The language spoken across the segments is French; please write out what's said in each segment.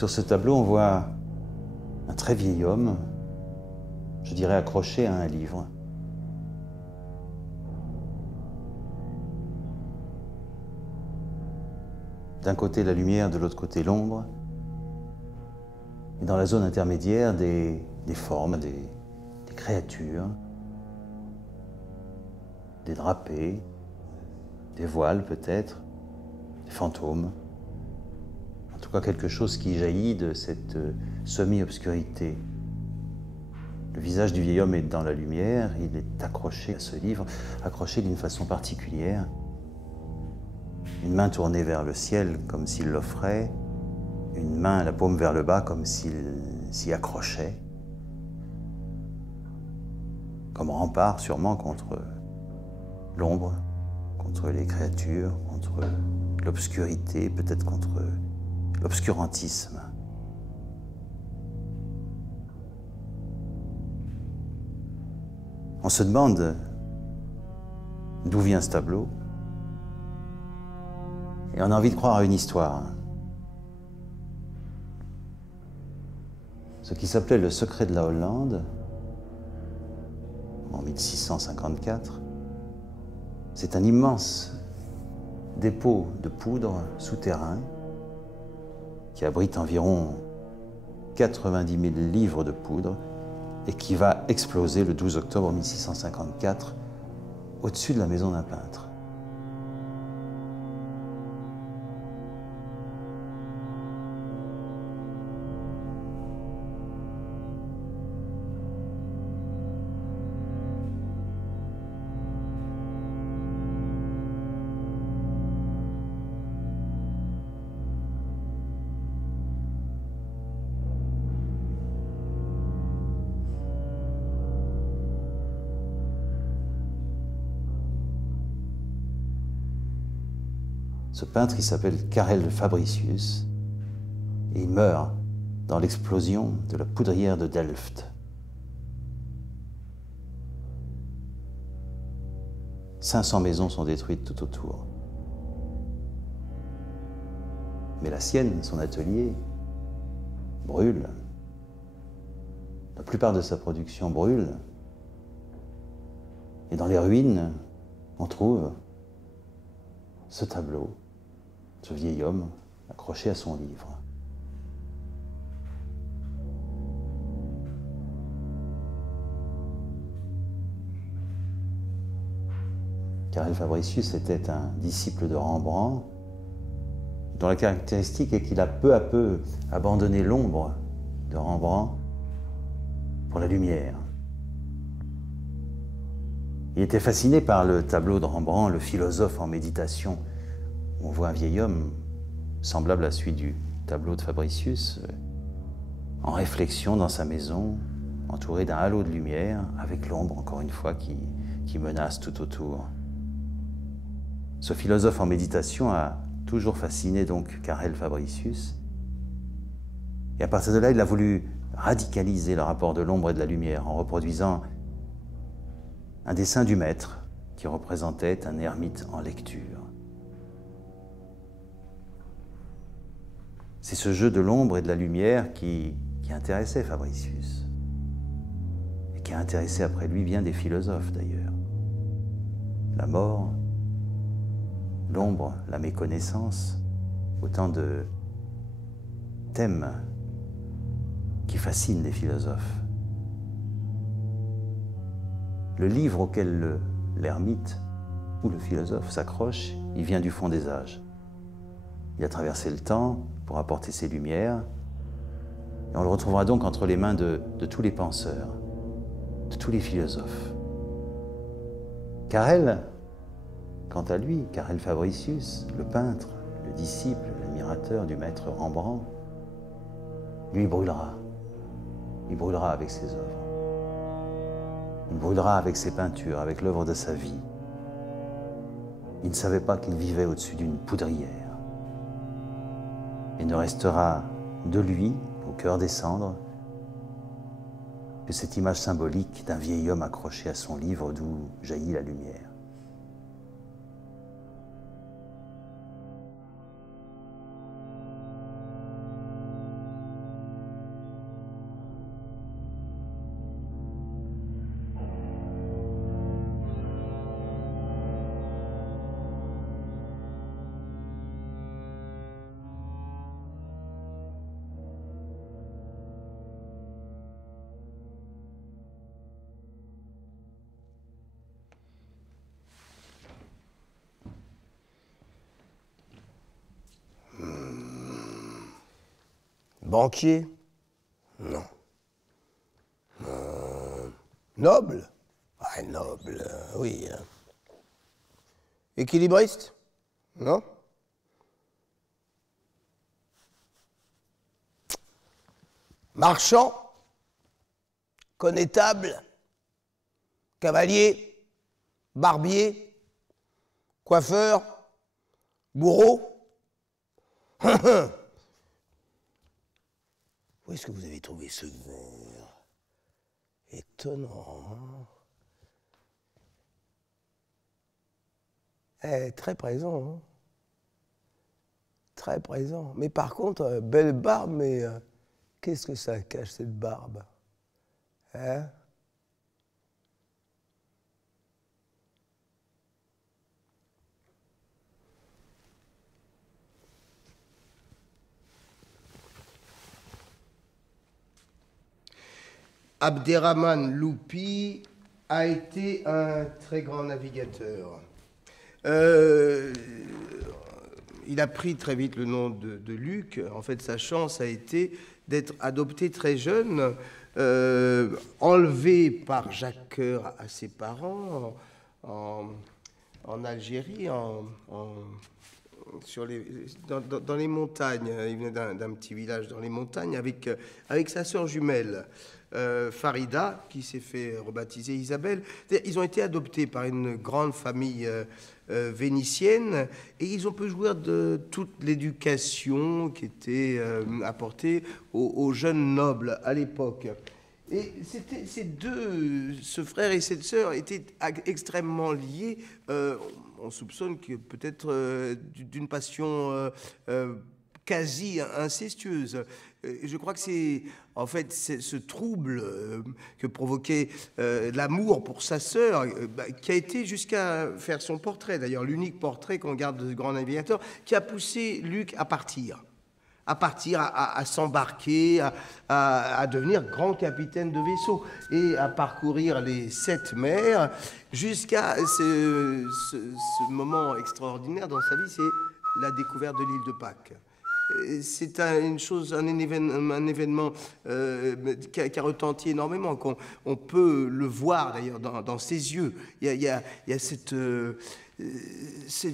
Sur ce tableau, on voit un très vieil homme, je dirais accroché à un livre. D'un côté la lumière, de l'autre côté l'ombre. Et dans la zone intermédiaire, des formes, des créatures, des drapés, des voiles peut-être, des fantômes. En tout cas quelque chose qui jaillit de cette semi-obscurité. Le visage du vieil homme est dans la lumière, il est accroché à ce livre, accroché d'une façon particulière. Une main tournée vers le ciel comme s'il l'offrait, une main la paume vers le bas comme s'il s'y accrochait. Comme rempart sûrement contre l'ombre, contre les créatures, contre l'obscurité, peut-être contre l'obscurantisme. On se demande d'où vient ce tableau et on a envie de croire à une histoire. Ce qui s'appelait le secret de la Hollande, en 1654, c'est un immense dépôt de poudre souterrain qui abrite environ 90 000 livres de poudre et qui va exploser le 12 octobre 1654 au-dessus de la maison d'un peintre. Ce peintre, il s'appelle Karel Fabricius et il meurt dans l'explosion de la poudrière de Delft. 500 maisons sont détruites tout autour. Mais la sienne, son atelier, brûle. La plupart de sa production brûle. Et dans les ruines, on trouve ce tableau, ce vieil homme accroché à son livre. Karel Fabricius était un disciple de Rembrandt, dont la caractéristique est qu'il a peu à peu abandonné l'ombre de Rembrandt pour la lumière. Il était fasciné par le tableau de Rembrandt, le philosophe en méditation. On voit un vieil homme, semblable à celui du tableau de Fabricius, en réflexion dans sa maison, entouré d'un halo de lumière, avec l'ombre, encore une fois, qui menace tout autour. Ce philosophe en méditation a toujours fasciné donc Karel Fabricius. Et à partir de là, il a voulu radicaliser le rapport de l'ombre et de la lumière en reproduisant un dessin du maître qui représentait un ermite en lecture. C'est ce jeu de l'ombre et de la lumière qui intéressait Fabricius et qui a intéressé après lui bien des philosophes d'ailleurs. La mort, l'ombre, la méconnaissance, autant de thèmes qui fascinent les philosophes. Le livre auquel l'ermite ou le philosophe s'accroche, il vient du fond des âges. Il a traversé le temps pour apporter ses lumières, et on le retrouvera donc entre les mains de tous les penseurs, de tous les philosophes. Karel, quant à lui, Karel Fabricius, le peintre, le disciple, l'admirateur du maître Rembrandt, lui brûlera. Il brûlera avec ses œuvres. Il brûlera avec ses peintures, avec l'œuvre de sa vie. Il ne savait pas qu'il vivait au-dessus d'une poudrière. Il ne restera de lui, au cœur des cendres, que cette image symbolique d'un vieil homme accroché à son livre d'où jaillit la lumière. Banquier? Non. Noble? Ah, noble, oui. Équilibriste? Non? Marchand? Connétable? Cavalier? Barbier? Coiffeur? Bourreau? Où est-ce que vous avez trouvé ce verre? Étonnant, hein? Très présent, hein? Très présent. Mais par contre, belle barbe, mais qu'est-ce que ça cache, cette barbe? Hein? Abderrahmane Loupi a été un très grand navigateur. Il a pris très vite le nom de Luc. En fait, sa chance a été d'être adopté très jeune, enlevé par Jacques Coeur à ses parents en Algérie, dans les montagnes. Il venait d'un petit village dans les montagnes avec sa sœur jumelle. Farida, qui s'est fait rebaptiser Isabelle. Ils ont été adoptés par une grande famille vénitienne et ils ont pu jouir de toute l'éducation qui était apportée aux jeunes nobles à l'époque. Et ce frère et cette sœur étaient extrêmement liés. On soupçonne que peut-être d'une passion quasi incestueuse. Je crois que c'est en fait ce trouble que provoquait l'amour pour sa sœur, qui a été jusqu'à faire son portrait, d'ailleurs l'unique portrait qu'on garde de ce grand navigateur, qui a poussé Luc à partir, à s'embarquer, à devenir grand capitaine de vaisseau et à parcourir les 7 mers jusqu'à ce moment extraordinaire dans sa vie, c'est la découverte de l'île de Pâques. C'est un événement qui a retenti énormément, qu'on peut le voir d'ailleurs dans ses yeux. Il y a cette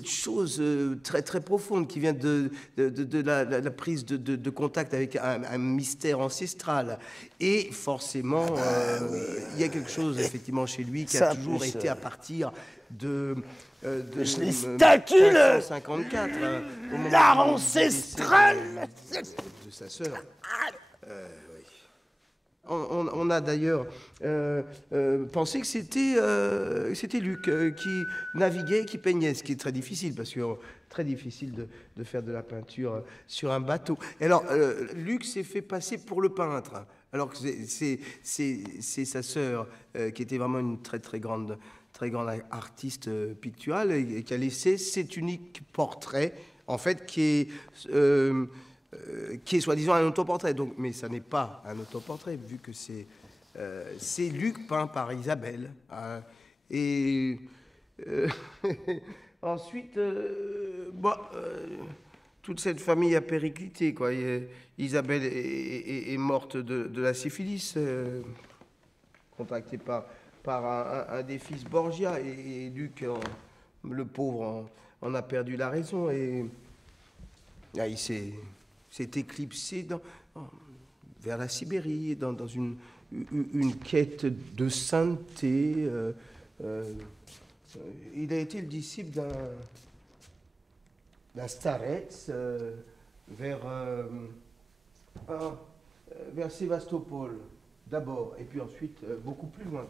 chose très, très profonde qui vient de la prise de contact avec un mystère ancestral. Et forcément, il y a quelque chose effectivement chez lui qui a toujours été à partir de les statues, 1954, l'art ancestral de sa sœur. Oui. On a d'ailleurs pensé que c'était Luc qui naviguait, qui peignait, ce qui est très difficile, parce que très difficile de faire de la peinture sur un bateau. Et alors, Luc s'est fait passer pour le peintre, alors que c'est sa sœur qui était vraiment une très très grande artiste picturale et qui a laissé cet unique portrait, en fait, qui est soi-disant un autoportrait. Donc, mais ça n'est pas un autoportrait, vu que c'est Luc peint par Isabelle. Hein, et ensuite, toute cette famille a périclité, quoi. Isabelle est morte de la syphilis, contractée par un des fils Borgia, et Luc, le pauvre, en a perdu la raison, et là, il s'est éclipsé vers la Sibérie, dans une quête de sainteté. Il a été le disciple d'un starets vers Sébastopol d'abord, et puis ensuite beaucoup plus loin.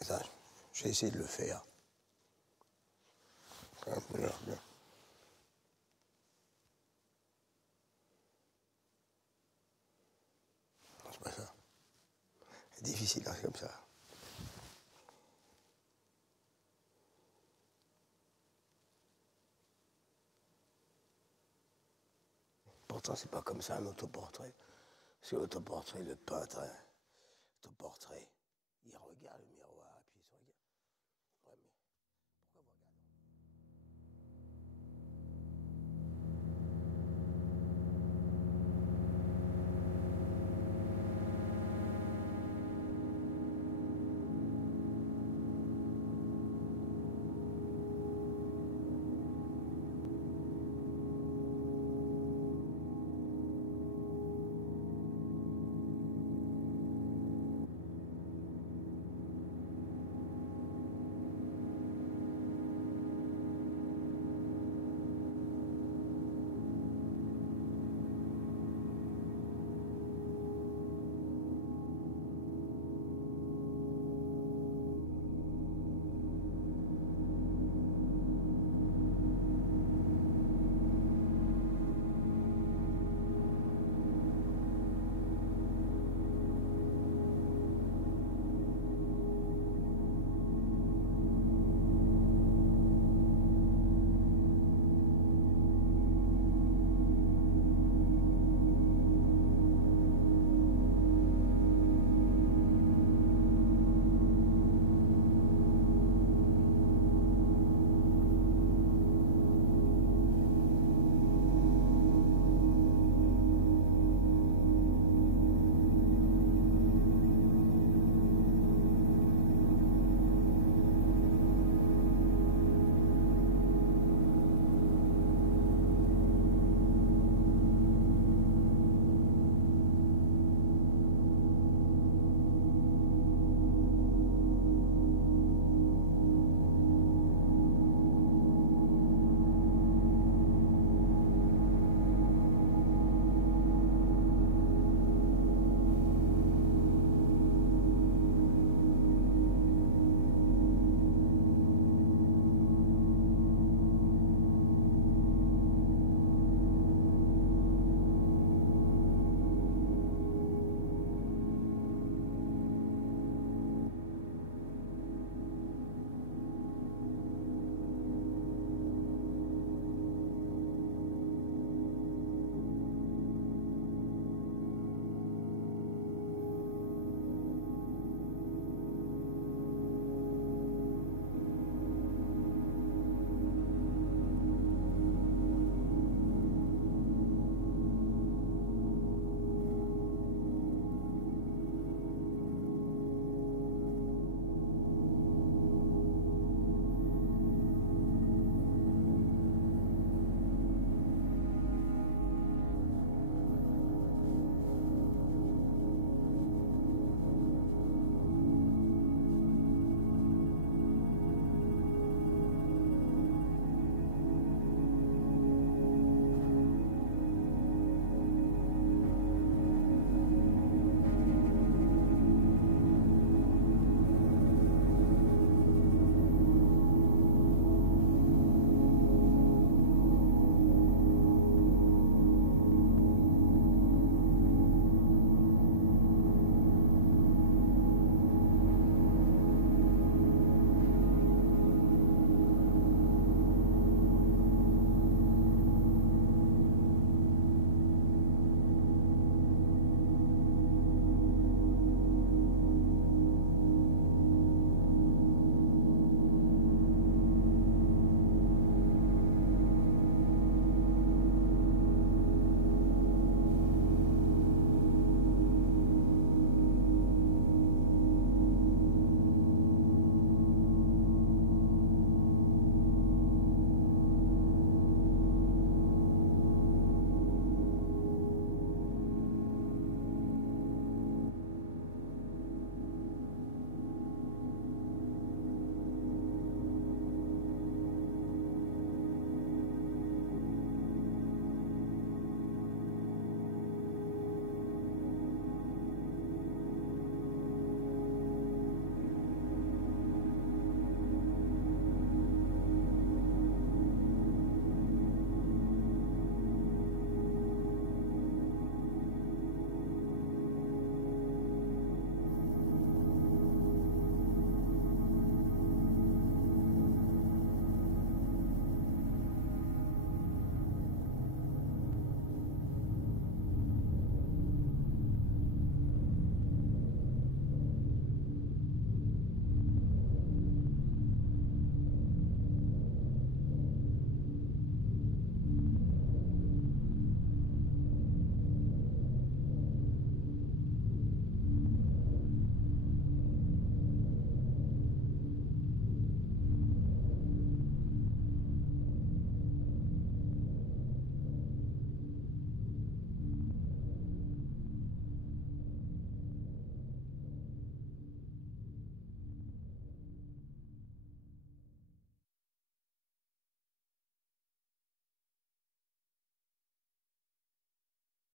Ça, j'ai essayé de le faire. Bien. C'est pas ça. C'est difficile, hein, comme ça. Pourtant, c'est pas comme ça un autoportrait. C'est l'autoportrait, le peintre, autoportrait, il regarde.